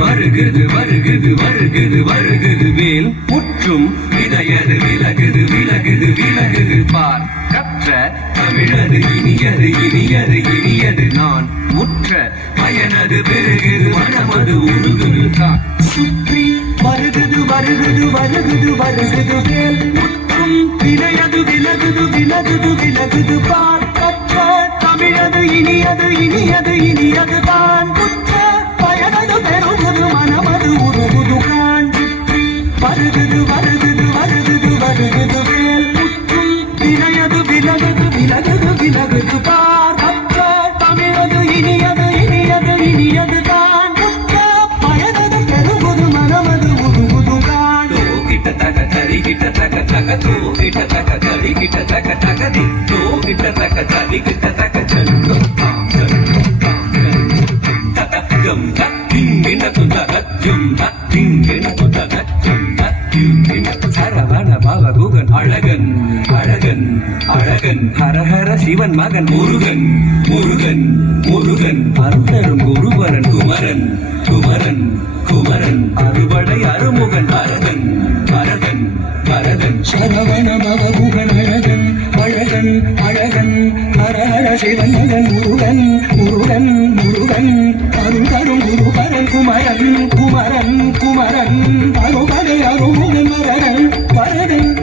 வருகுது வருகுது வருகுது வருகுது வேல் முற்றும் விதையது விலகுது விலகுது விலகுது பார் கற்ற தமிழது இனியது இனியது இனியது நான் முற்ற பயனது பெருகுது மனமது உருகுது தான் சுற்றி வருகுது வருகுது வருகுது வருகுது வேல் முற்றும் விதையது விலகுது விலகுது விலகுது பார் கற்ற தமிழது இனியது இனியது இனியது தான் முற்ற பயனது பெருகுது மனமது உருகுது கான் வருகுது வருகுது வருகுது வருகுது வேல் முற்றும் வினையது விலகுது விலகுது விலகுது பார் கற்ற தமிழது இனியது இனியது இனியது தான் முற்ற பயனது பெருகுது மனமது உருகுது கான் கிட்ட தக தரி கிட்ட தக தக தோ கிட்ட தக தரி கிட்ட தக தக தி தோ கிட்ட தக தரி கிட்ட தக சன்னு சரவண பவகுகன் அழகன் அழகன் அழகன் ஹரஹர சிவன் மகன் முருகன் முருகன் முருகன் அருந்தரும் குருவரன் குமரன் குமரன் குமரன் அறுபடை அருமுகன் பரதன் பரதன் பரதன் சரவண பவகுகன் அழகன் அழகன் அழகன் ஹரஹர சிவன் மகன் முருகன் முருகன் முருகன் அருந்தரும் குருவரன் குமரன் குமரன் குமரன் அறுபடை அருமுகன் பரதன் பரதன்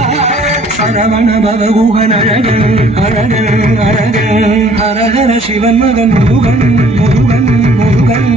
பரதன் சரவண பவகுகன் அழகன் அழகன் அழகன் ஹரஹர சிவன் மகன் முருகன் முருகன் முருகன்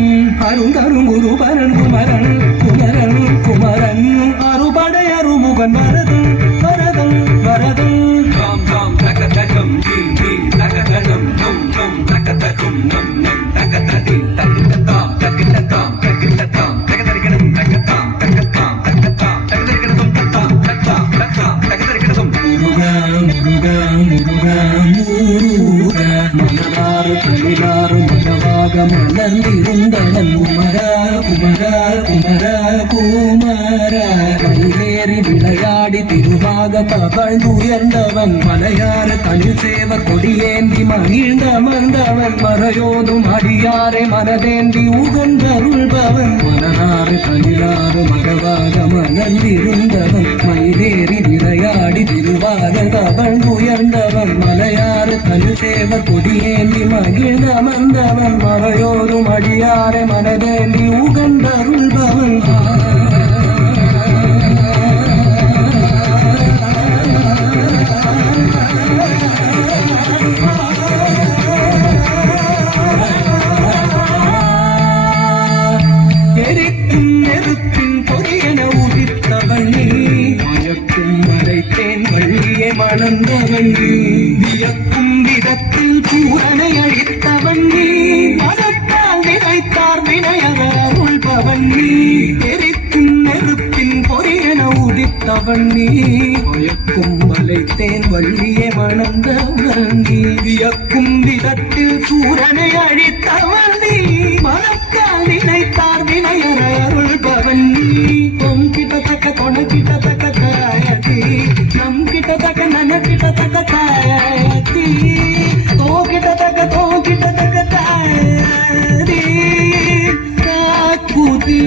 அருந்தரும் குருபரன் குமரன் குமரன் குமரன் அறுபடை அருமுகன் பரதன் பரதன் பரதன் தாம் தாம் தக தகம் தீம் தீம் தக தகம் நம் நம் தக தகும் நம் நம் தக ததி தகிட்ட தாம் தகிட்ட தாம் தகிட்ட தாம் தகதரிகணும் தகதாம் தகதாம் தகதாம் தகதரிகணும் தகதாம் தகதாம் தகதாம் தகதரிகணும் முருகா முருகா முருகா முருகா மனதாறு தனிதாறு மனவாக மலர்ந்திருந்தவன் குமரா குமரா குமரா குமரா கையிலேறி விளையாடி திருவாக தவழ்ந்துயர்ந்தவன் மலையார தனில் சேவ கொடியேந்தி மகிழ்ந்த மந்தவன் மறையோதும் அடியாரை மனதேந்தி உகந்தருள்பவன் மனநாறு தனிலாறு மகவாக மலர்ந்திருந்தவன் மயிலேறி விளையாடி திருவாக தவழ்ந்துயர்ந்தவன் மலையார தனில் சேவ கொடியேந்தி மகிழ்ந்த மந்தவன் மறையோதும் அடியாரை மனதேந்தி உகந்தருள்பவன் எரிக்கும் நெருப்பின் பொறியென உதித்தவன் நீ மயக்கும் மறைத்தேன் வள்ளியை மணந்தவன் நீ வியக்கும் விதத்தில் பூரனை அழித்தவன் நீ மனத்தால் நினைத்தார் வினையக அருள்பவன் நீ எரிக்கும் நெருப்பின் பொறியென உதித்தவன் நீ மயக்கும் மலைத்தேன் வள்ளியை மணந்தவன் நீ வியக்கும் விதத்தில் சூரனை அழித்தவன் நீ மனத்தால் நினைத்தார் வினையற அருள்பவன் நீ தொம் கிட்டத்தக்க தொணக்கிட்ட தக்க தாயத்தி நம் கிட்டத்தக்க நன கிட்டத்தக்க தாயத்தி தோ கிட்டத்தக்க தாயதி காக்குதி